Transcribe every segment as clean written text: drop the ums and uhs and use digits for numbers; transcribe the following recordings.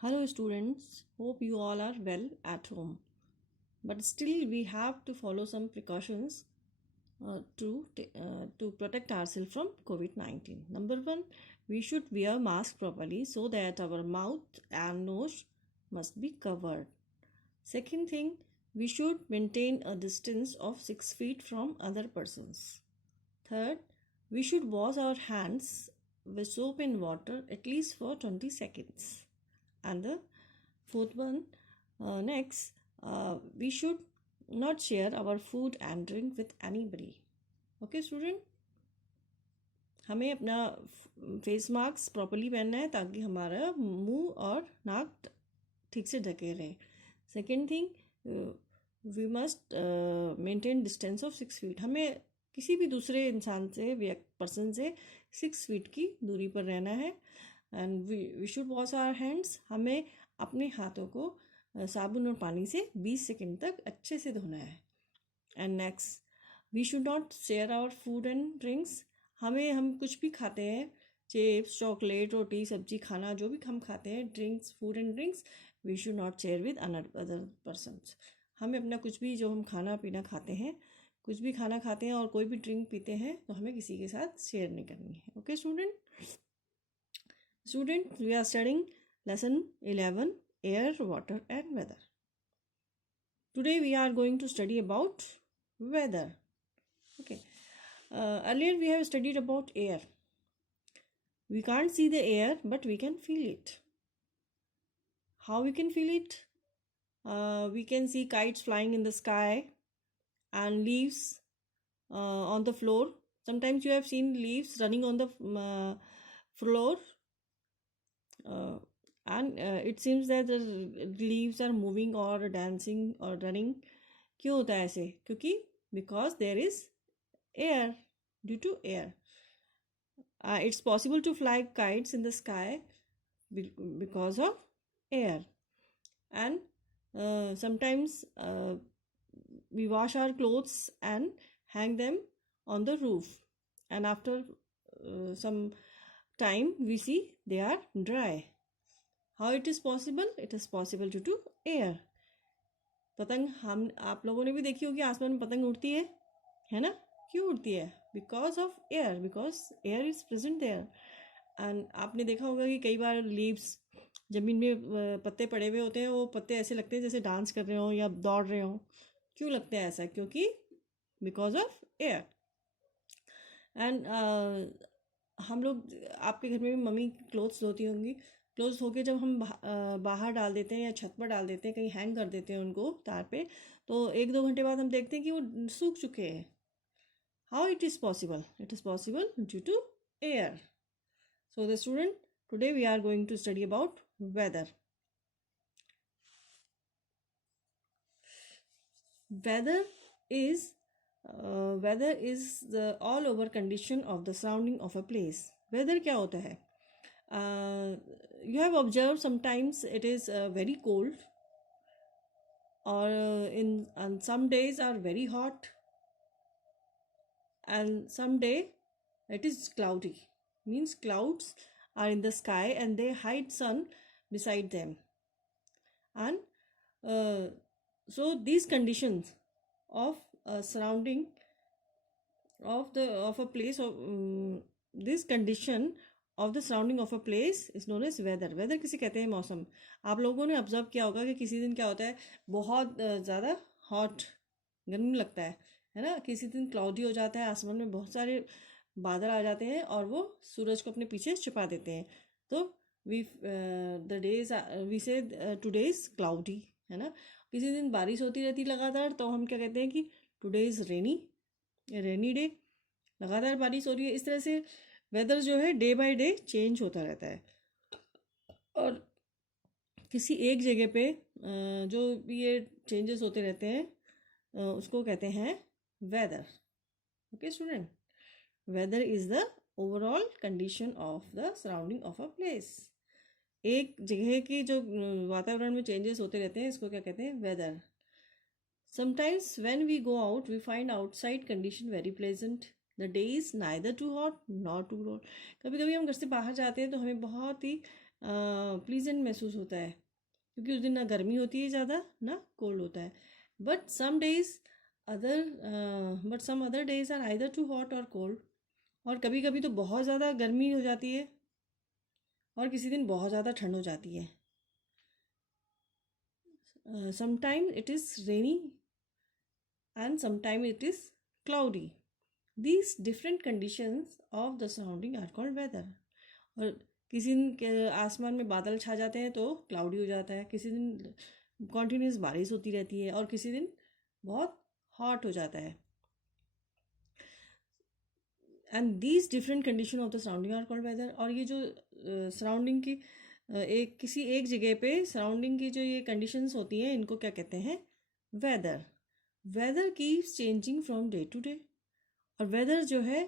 Hello students, hope you all are well at home. But still we have to follow some precautions to protect ourselves from COVID-19. Number 1, we should wear mask properly so that our mouth and nose must be covered. Second thing, we should maintain a distance of 6 feet from other persons. Third, we should wash our hands with soap and water at least for 20 seconds. And the fourth one, next, we should not share our food and drink with anybody. Okay student, हमें अपना face mask properly पहनना है ताकि हमारा मुंह और नाक ठीक से ढके रहे. Second thing, we must maintain distance of 6 feet. हमें किसी भी दूसरे इंसान से पर्सन से 6 फीट की दूरी पर रहना है. And we should wash our hands. हमें अपने हाथों को साबुन और पानी से 20 सेकंड तक अच्छे से धोना है. And next, we should not share our food and drinks. हम कुछ भी खाते हैं, चिप्स, चॉकलेट, रोटी, सब्जी, खाना जो भी हम खाते हैं, drinks, food and drinks, we should not share with other persons. हमें अपना कुछ भी जो हम खाना पीना खाते हैं, कुछ भी खाना खाते हैं और कोई भी ड्रिंक पीते हैं तो हमें किसी के साथ शेयर नहीं करनी है. Okay student, we are studying lesson 11, air, water and weather. Today we are going to study about weather. Okay. Earlier we have studied about air. We can't see the air but we can feel it. How we can feel it? We can see kites flying in the sky and leaves on the floor. Sometimes you have seen leaves running on the floor. And it seems that the leaves are moving or dancing or running. क्यों होता है ऐसे? क्योंकि because there is air, due to air. It's possible to fly kites in the sky because of air. And sometimes we wash our clothes and hang them on the roof, and after some time we see they are dry. How it is possible? It is possible due to air. पतंग आप लोगों ने भी देखी होगी, आसमान में पतंग उड़ती है ना? क्यों उड़ती है? Because of air, because air is present there. And आपने देखा होगा कि कई बार लीव्स, जमीन में पत्ते पड़े हुए होते हैं, वो पत्ते ऐसे लगते हैं जैसे डांस कर रहे हो या दौड़ रहे हो. क्यों लगते हैं ऐसा? क्योंकि बिकॉज ऑफ एयर. एंड हम लोग, आपके घर में भी मम्मी क्लोथ्स धोती होंगी. क्लोथ्स धो के जब हम बाहर डाल देते हैं या छत पर डाल देते हैं, कहीं हैंग कर देते हैं उनको तार पे, तो 1-2 घंटे बाद हम देखते हैं कि वो सूख चुके हैं. How it is possible? It is possible due to air. So the student, today we are going to study about weather. Weather is the all over condition of the surrounding of a place. Weather क्या होता है? You have observed sometimes it is very cold, or and some days are very hot, and some day it is cloudy. Means clouds are in the sky and they hide sun beside them. And so these conditions of surrounding of a place of this condition of the surrounding of a place is known as weather. Weather किसे कहते हैं? मौसम. आप लोगों ने observe किया होगा कि किसी दिन क्या होता है, बहुत ज़्यादा हॉट, गर्म लगता है ना? किसी दिन क्लाउडी हो जाता है, आसमान में बहुत सारे बादल आ जाते हैं और वो सूरज को अपने पीछे छिपा देते हैं. तो वी से टुडे इज क्लाउडी, है ना? किसी दिन बारिश होती रहती लगातार, तो हम क्या कहते हैं कि टुडे इज रेनी डे, लगातार बारिश हो रही है. इस तरह से वेदर जो है डे बाय डे चेंज होता रहता है. और किसी एक जगह पे जो ये चेंजेस होते रहते हैं उसको कहते हैं weather. Okay student, weather is the overall condition of the surrounding of a place. एक जगह की जो वातावरण में चेंजेस होते रहते हैं, इसको क्या कहते हैं? Weather. Sometimes when we go out we find outside condition very pleasant. The day is neither too hot not too cold. कभी कभी हम घर से बाहर जाते हैं तो हमें बहुत ही प्लीजेंट महसूस होता है, क्योंकि उस दिन ना गर्मी होती है ज़्यादा ना कोल्ड होता है. But some days other but some other days are either too hot और कोल्ड. और कभी कभी तो बहुत ज़्यादा गर्मी हो जाती है और किसी दिन बहुत ज़्यादा ठंड हो जाती है. Sometime it is rainy and sometimes it is cloudy. These different conditions of the surrounding are called weather. और किसी दिन आसमान में बादल छा जाते हैं तो क्लाउडी हो जाता है, किसी दिन कॉन्टीन्यूस बारिश होती रहती है और किसी दिन बहुत हॉट हो जाता है. And these different condition of the surrounding are called weather. और ये जो सराउंडिंग की किसी एक जगह पे सराउंडिंग की जो ये कंडीशंस होती हैं इनको क्या कहते हैं? Weather. Weather keeps changing from day to day. और वेदर जो है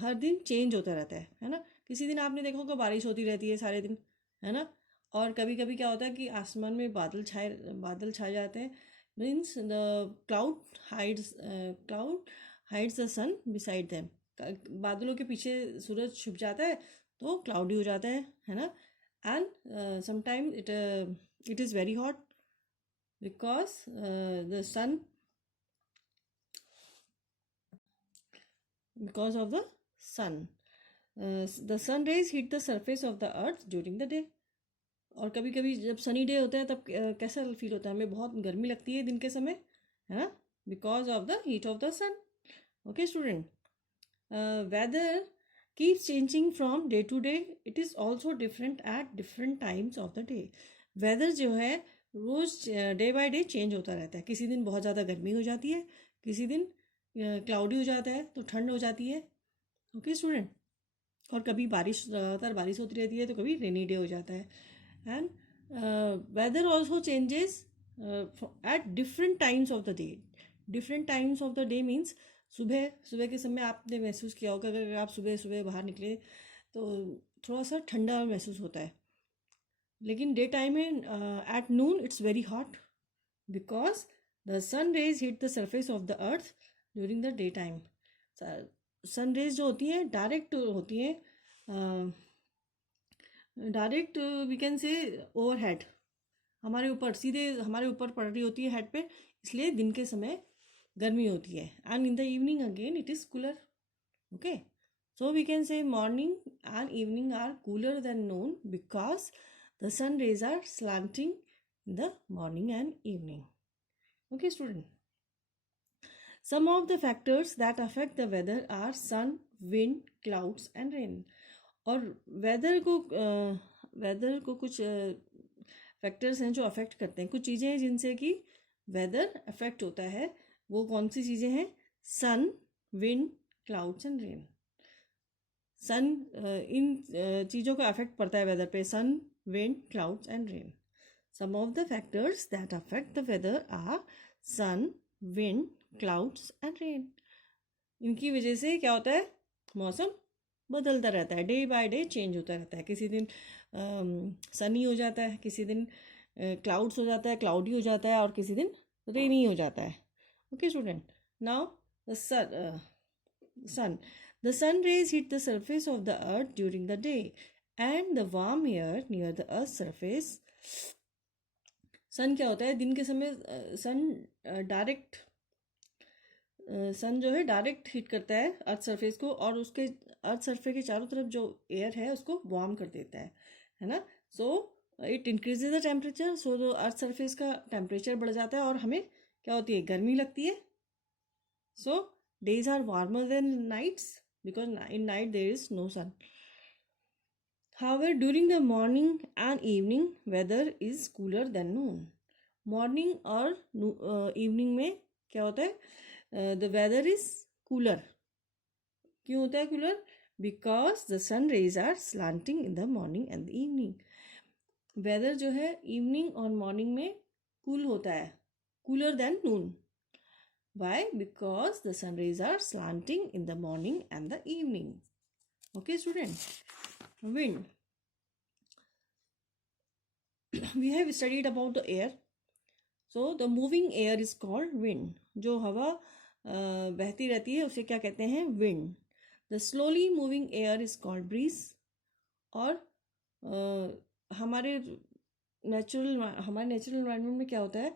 हर दिन चेंज होता रहता है ना. किसी दिन आपने देखा होगा बारिश होती रहती है सारे दिन, है ना. और कभी कभी क्या होता है कि आसमान में बादल छा जाते हैं. Means the cloud hides the sun beside them. बादलों के पीछे सूरज छुप जाता है तो क्लाउडी हो जाता है ना. And sometime it is very hot because because of the sun. The sun rays hit the surface of the earth during the day. और कभी कभी जब सनी डे होता है तब कैसा फील होता है? हमें बहुत गर्मी लगती है दिन के समय, है ना, because of the heat of the sun. Okay student, weather keeps changing from day to day. It is also different at different times of the day. Weather जो है रोज़ डे बाय डे चेंज होता रहता है. किसी दिन बहुत ज़्यादा गर्मी हो जाती है, किसी दिन क्लाउडी हो जाता है तो ठंड हो जाती है. ओके स्टूडेंट, और कभी ज़्यादातर बारिश होती रहती है तो कभी रेनी डे हो जाता है. And weather also changes at different times of the day. Different times of the day means सुबह के समय आपने महसूस किया होगा अगर आप सुबह सुबह बाहर निकले तो थोड़ा सा ठंडा महसूस होता है. लेकिन डे टाइम में at noon it's very hot because the sun rays hit the surface of the earth during the day time. Sun rays जो होती हैं डायरेक्ट होती हैं, direct we can say over head, हमारे ऊपर सीधे हमारे ऊपर पड़ रही होती है हेड पे, इसलिए दिन के समय गर्मी होती है. And in the evening again it is cooler. Okay, so we can say morning and evening are cooler than noon because the sun rays are slanting in the morning and evening. Okay student, some of the factors that affect the weather are sun, wind, clouds and rain. और weather को कुछ factors हैं जो affect करते हैं, कुछ चीज़ें हैं जिनसे कि वेदर अफेक्ट होता है. वो कौन सी चीज़ें हैं? सन, विंड, क्लाउड्स एंड रेन. सन इन चीज़ों का अफेक्ट पड़ता है वेदर पे. सन, wind, clouds and rain. Some of the factors that affect the weather are sun, wind, clouds and rain. इनकी वजह से क्या होता है? मौसम बदलता रहता है, डे बाय डे चेंज होता रहता है. किसी दिन सनी हो जाता है, किसी दिन क्लाउड्स हो जाता है, क्लाउडी हो जाता है और किसी दिन रेनी हो जाता है. Okay student, now the sun. The sun rays hit the surface of the earth during the day and the warm air near the earth's surface. सन क्या होता है? दिन के समय सन जो है डायरेक्ट हिट करता है अर्थ सरफेस को और उसके अर्थ सरफेस के चारों तरफ जो एयर है उसको वार्म कर देता है ना. So it increases the temperature. So जो अर्थ सरफेस का टेम्परेचर बढ़ जाता है और हमें क्या होती है? गर्मी लगती है. So days are warmer than nights because in night there is no sun. However, during the morning and evening weather is cooler than noon. Morning और evening में क्या होता है? The weather is cooler. क्यों होता है cooler? Because the sun rays are slanting in the morning and the evening. Weather जो है evening और morning में cool होता है, cooler than noon. Why? Because the sun rays are slanting in the morning and the evening. Okay student, wind. We have studied about the air. So the moving air is called wind. जो हवा बहती रहती है उसे क्या कहते हैं? wind. The slowly moving air is called breeze. और हमारे नेचुरल एनवायरनमेंट में क्या होता है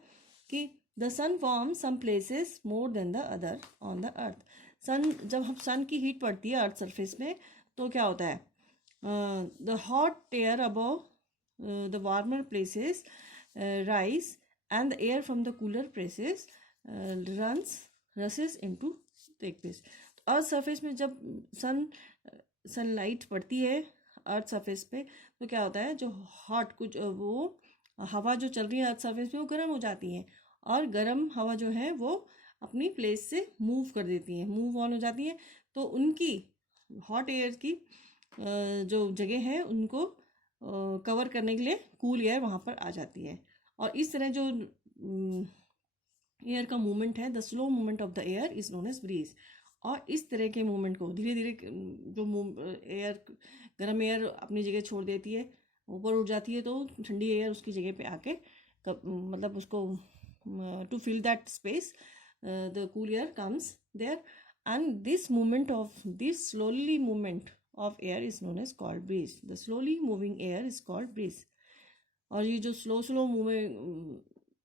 कि the sun warm some places more than the other on the earth. जब हम सन की हीट पड़ती है अर्थ सरफेस में तो क्या होता है, the hot air above the warmer places rise and the air from the cooler places rushes into take place. Earth surface में जब सनलाइट पड़ती है अर्थ सरफेस पे तो क्या होता है, जो हॉट कुछ वो हवा जो चल रही है अर्थ सरफेस पे वो गर्म हो जाती है, और गर्म हवा जो है वो अपनी प्लेस से मूव कर देती है, मूव ऑन हो जाती है। तो उनकी हॉट एयर की जो जगह है उनको कवर करने के लिए कूल एयर वहाँ पर आ जाती है। और इस तरह जो एयर का मूवमेंट है, the slow movement of the air is known as breeze. और इस तरह के मूवमेंट को धीरे धीरे जो एयर गर्म एयर अपनी जगह छोड़ देती है, ऊपर उठ जाती है, तो ठंडी एयर उसकी जगह पे आके मतलब उसको to fill that space the cool air comes there, and this slowly movement of air is known as called breeze. The slowly moving air is called breeze. और ये जो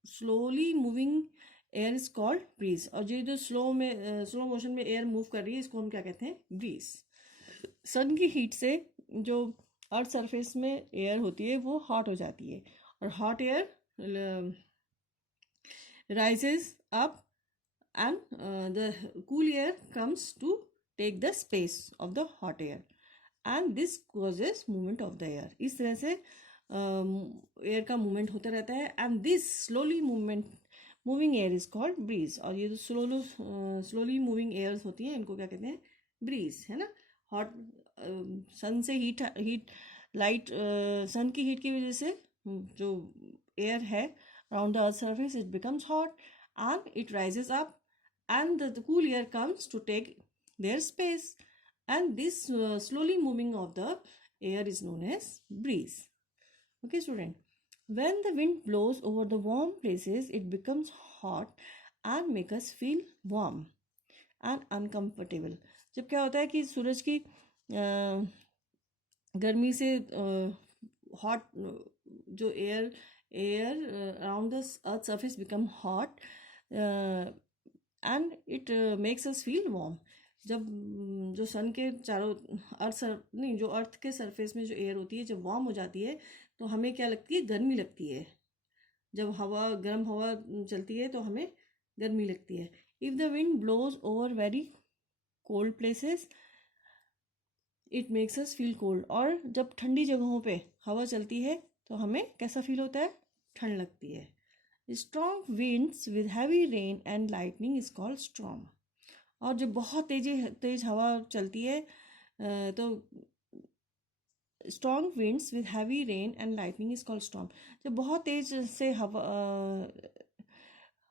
slowly moving air is called breeze। और ये जो slow motion में air move कर रही है इसको हम क्या कहते हैं, ब्रीज। सन की हीट से जो अर्थ सरफेस में एयर होती है वो हॉट हो जाती है, और hot air rises up and the cool air comes to take the space of the hot air and this causes movement of the air। इस तरह से एयर का मूवमेंट होता रहता है, and this slowly moving air is called breeze. और ये जो स्लोली मूविंग एयर्स होती हैं इनको क्या कहते हैं, ब्रीज, है ना। हॉट सन से हीट लाइट सन की हीट की वजह से जो एयर है around the earth surface it becomes hot and it rises up and the cool air comes to take their space, and this slowly moving of the air is known as breeze। Okay student, when the wind blows over the warm places it becomes hot and make us feel warm and uncomfortable। जब क्या होता है कि सूरज की गर्मी से hot जो air around the earth surface become hot and it makes us feel warm। जब जो सन के चारों जो अर्थ के सरफेस में जो एयर होती है जब वार्म हो जाती है तो हमें क्या लगती है, गर्मी लगती है। जब गर्म हवा चलती है तो हमें गर्मी लगती है। If the wind blows over very cold places it makes us feel cold. और जब ठंडी जगहों पे हवा चलती है तो हमें कैसा फील होता है, ठंड लगती है। Strong winds with heavy rain and lightning is called storm. और जब बहुत तेज हवा चलती है तो strong winds with heavy rain and lightning is called storm. जब बहुत तेज से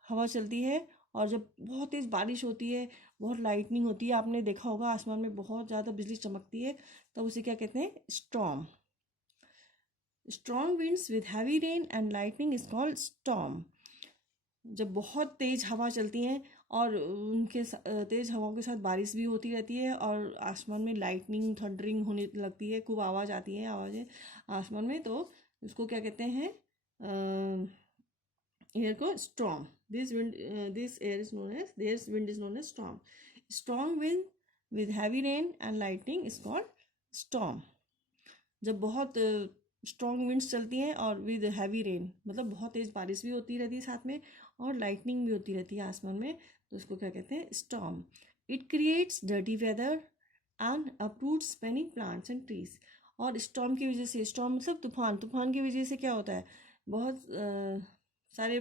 हवा चलती है और जब बहुत तेज बारिश होती है, बहुत लाइटनिंग होती है, आपने देखा होगा आसमान में बहुत ज़्यादा बिजली चमकती है, तब उसे क्या कहते हैं, storm. Strong winds with heavy rain and lightning is called storm. जब बहुत तेज हवा चलती हैं और उनके तेज हवाओं के साथ बारिश भी होती रहती है और आसमान में लाइटनिंग थंडरिंग होने लगती है, खूब आवाज़ आती है, आवाज़ें आसमान में, तो उसको क्या कहते हैं, एयर को storm. This wind is known as storm. Strong wind with heavy rain and lightning is called storm. जब बहुत स्ट्रॉन्ग विंड्स चलती हैं और विद हैवी रेन मतलब बहुत तेज़ बारिश भी होती रहती है साथ में और लाइटनिंग भी होती रहती है आसमान में, तो उसको क्या कहते हैं, storm. It creates dirty weather and uproots many plants and trees. और स्टॉर्म की वजह से, स्टॉर्म मतलब तूफान की वजह से क्या होता है, बहुत सारे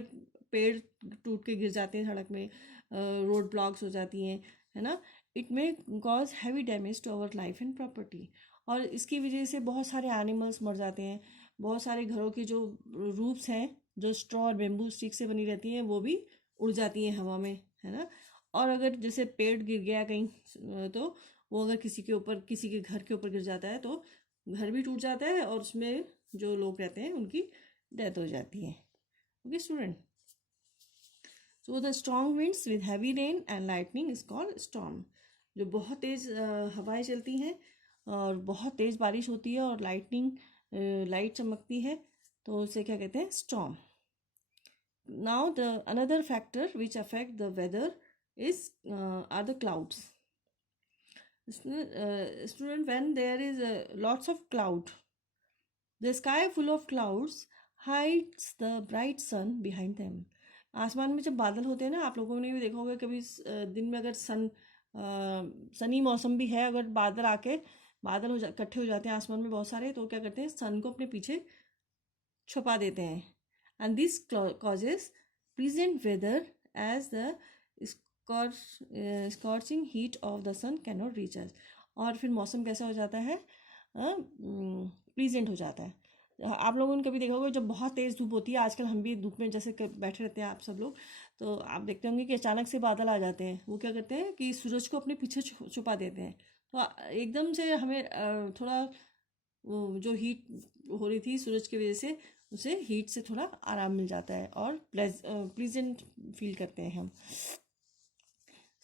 पेड़ टूट के गिर जाते हैं सड़क में, रोड ब्लॉक्स हो जाती हैं, है ना। It may cause heavy damage to our life and property. और इसकी वजह से बहुत सारे एनिमल्स मर जाते हैं, बहुत सारे घरों की जो रूफ्स हैं जो स्ट्रॉ और बेम्बू स्टिक से बनी रहती हैं वो भी उड़ जाती हैं हवा में, है ना। और अगर जैसे पेड़ गिर गया कहीं तो वो अगर किसी के घर के ऊपर गिर जाता है तो घर भी टूट जाता है और उसमें जो लोग रहते हैं उनकी डेथ हो जाती है। Okay student, so the strong winds with heavy rain and lightning is called storm. जो बहुत तेज़ हवाएं चलती हैं और बहुत तेज़ बारिश होती है और लाइटनिंग लाइट चमकती है तो उसे क्या कहते हैं, storm. Now the another factor which affect the weather is are the clouds. Student, when there is lots of cloud, the sky full of clouds hides the bright sun behind them. आसमान में जब बादल होते हैं ना, आप लोगों ने भी देखा होगा कभी दिन में अगर सनी मौसम भी है, अगर बादल आके बादल इकट्ठे हो जाते हैं आसमान में बहुत सारे, तो क्या करते हैं, सन को अपने पीछे छुपा देते हैं. And this causes pleasant weather as the scorching heat of the sun can not reach us. और फिर मौसम कैसा हो जाता है, प्लीजेंट हो जाता है. आप लोगों ने कभी देखा होगा जब बहुत तेज़ धूप होती है, आजकल हम भी धूप में जैसे बैठे रहते हैं आप सब लोग, तो आप देखते होंगे कि अचानक से बादल आ जाते हैं. वो क्या करते हैं कि सूरज को अपने पीछे छुपा देते हैं. तो एकदम से हमें थोड़ा जो हीट हो रही थी सूरज की वजह से, उसे हीट से थोड़ा आराम मिल जाता है और प्लीजेंट फील करते हैं हम.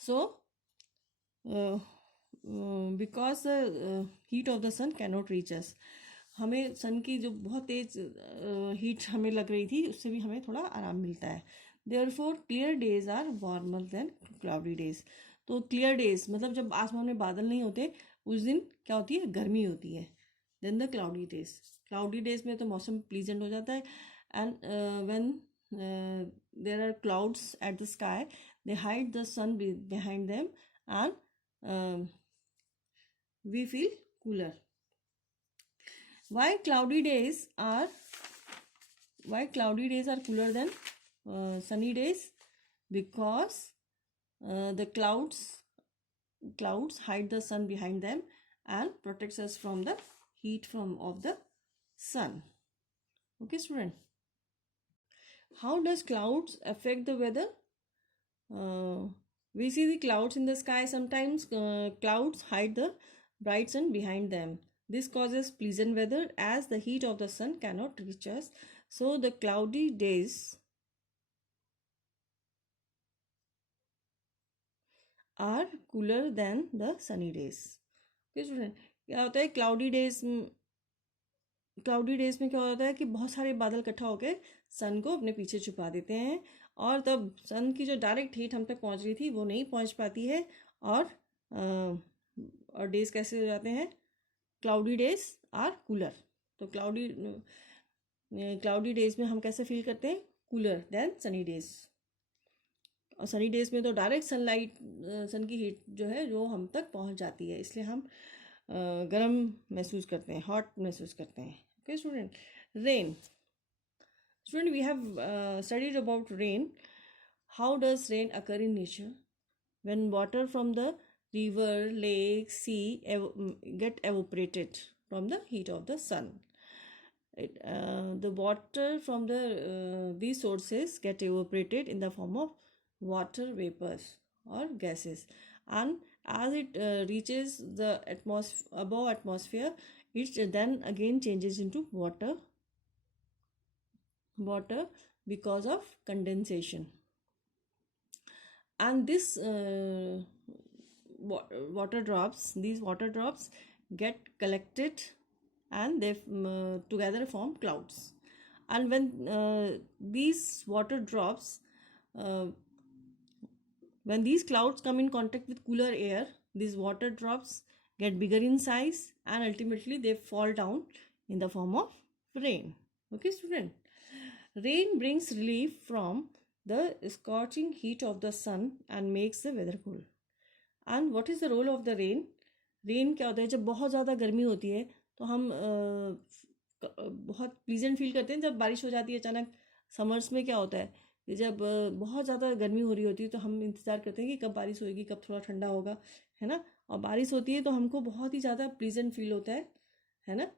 So, because the heat of the sun cannot reach us, हमें सन की जो बहुत तेज हीट हमें लग रही थी उससे भी हमें थोड़ा आराम मिलता है. Therefore, clear days are warmer than cloudy days. तो क्लियर डेज मतलब जब आसमान में बादल नहीं होते उस दिन क्या होती है, गर्मी होती है. देन द क्लाउडी डेज में तो मौसम प्लीजेंट हो जाता है. And when there are clouds at the sky, they hide the sun behind them, and we feel cooler. Why cloudy days are cooler than sunny days? Because the clouds hide the sun behind them and protects us from the heat of the sun. Okay, student. How does clouds affect the weather? We see the clouds in the sky. Sometimes clouds hide the bright sun behind them. This causes pleasant weather as the heat of the sun cannot reach us. So the cloudy days are cooler than the sunny days. Okay, student. क्या होता है cloudy days में क्या होता है कि बहुत सारे बादल इकट्ठा होकर सन को अपने पीछे छुपा देते हैं, और तब सन की जो डायरेक्ट हीट हम तक पहुंच रही थी वो नहीं पहुंच पाती है. और डेज कैसे हो जाते हैं, क्लाउडी डेज आर कूलर. तो क्लाउडी डेज में हम कैसे फील करते हैं, कूलर देन सनी डेज. और सनी डेज में तो डायरेक्ट सन की हीट जो है जो हम तक पहुंच जाती है, इसलिए हम गर्म महसूस करते हैं, हॉट महसूस करते हैं. Okay, student. Rain. Student, we have studied about rain. How does rain occur in nature? When water from the river, lake, sea get evaporated from the heat of the sun. The water from these sources get evaporated in the form of water vapors or gases, and as it reaches the above atmosphere, it then again changes into water because of condensation. And this these water drops get collected and they together form clouds. And when these water drops when these clouds come in contact with cooler air, these water drops get bigger in size and ultimately they fall down in the form of rain. Okay, student. Rain brings relief from the scorching heat of the sun and makes the weather cool. And what is the role of the rain? Rain क्या होता है, जब बहुत ज़्यादा गर्मी होती है तो हम बहुत प्लीजेंट फील करते हैं जब बारिश हो जाती है अचानक. समर्स में क्या होता है कि जब बहुत ज़्यादा गर्मी हो रही होती है तो हम इंतज़ार करते हैं कि कब बारिश होएगी, कब थोड़ा ठंडा होगा, है ना. और बारिश होती है तो हमको बहुत ही ज़्यादा प्लीजेंट फील होता है ना.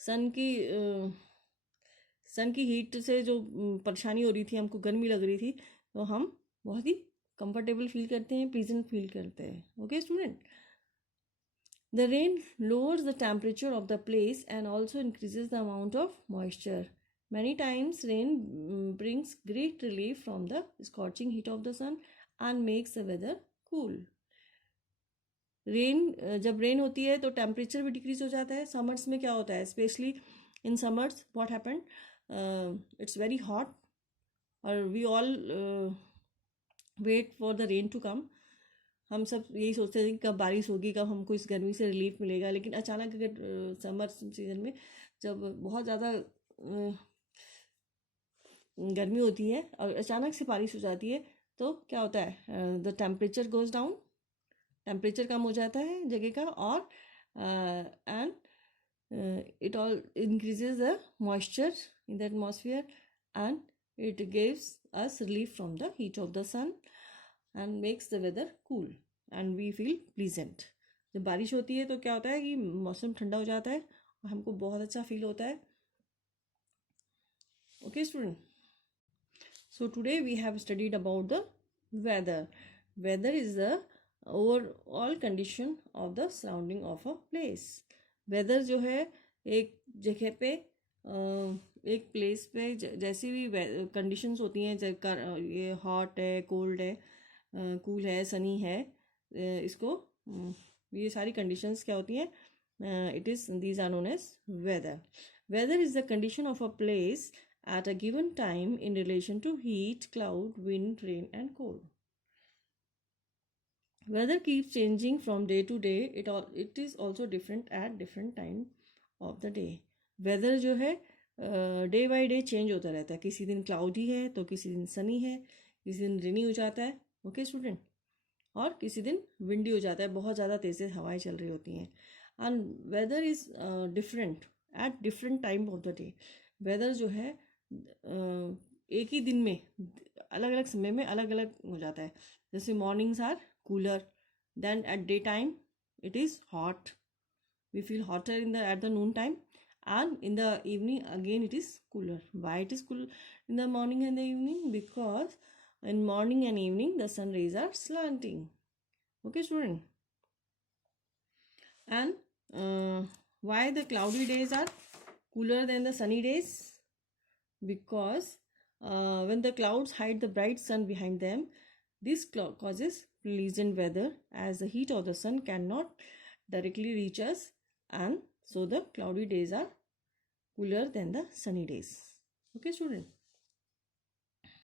सन की हीट से जो परेशानी हो रही थी, हमको गर्मी लग रही थी, तो हम बहुत ही कंफर्टेबल फील करते हैं, प्लीजेंट फील करते हैं. Okay student. The rain lowers the temperature of the place and also increases the amount of moisture. Many times rain brings great relief from the scorching heat of the sun and makes the weather cool. जब rain होती है तो temperature भी decrease हो जाता है. Summers में क्या होता है, specially in summers what happened, it's very hot और we all wait for the rain to come. हम सब यही सोचते हैं कि कब बारिश होगी, कब हमको इस गर्मी से रिलीफ मिलेगा. लेकिन अचानक अगर समर सीजन में जब बहुत ज़्यादा गर्मी होती है और अचानक से बारिश हो जाती है तो क्या होता है, the temperature goes down, temperature कम हो जाता है जगह का. और and it all increases the moisture in the atmosphere and it gives us relief from the heat of the sun and makes the weather cool and we feel pleasant. जब बारिश होती है तो क्या होता है कि मौसम ठंडा हो जाता है और हमको बहुत अच्छा फील होता है. Okay student, so today we have studied about the weather. Weather is the overall condition of the surrounding of a place. Weather जो है एक जगह पे एक प्लेस पे जैसी भी कंडीशंस होती हैं, ये हॉट है, कोल्ड है, कूल है, सनी है, इसको ये सारी कंडीशंस क्या होती हैं, it is these are known as weather. Weather is the condition of a place at a given time in relation to heat, cloud, wind, rain and cold. Weather keeps changing from day to day. It is also different at different time of the day. Weather जो है day by day change होता रहता है. किसी दिन cloudy है तो किसी दिन सनी है, किसी दिन रेनी हो जाता है. ओके स्टूडेंट, और किसी दिन विंडी हो जाता है, बहुत ज़्यादा तेज़ से हवाएं चल रही होती हैं. And weather is different at different time of the day. Weather जो है एक ही दिन में अलग अलग समय में अलग अलग हो जाता है. जैसे mornings are cooler, then at daytime it is hot, we feel hotter at the noon time, and in the evening again it is cooler. Why it is cool in the morning and the evening? Because in morning and evening the sun rays are slanting. Okay student, and why the cloudy days are cooler than the sunny days? Because when the clouds hide the bright sun behind them, this causes pleasant weather as the heat of the sun cannot directly reach us, and so the cloudy days are cooler than the sunny days. Okay student.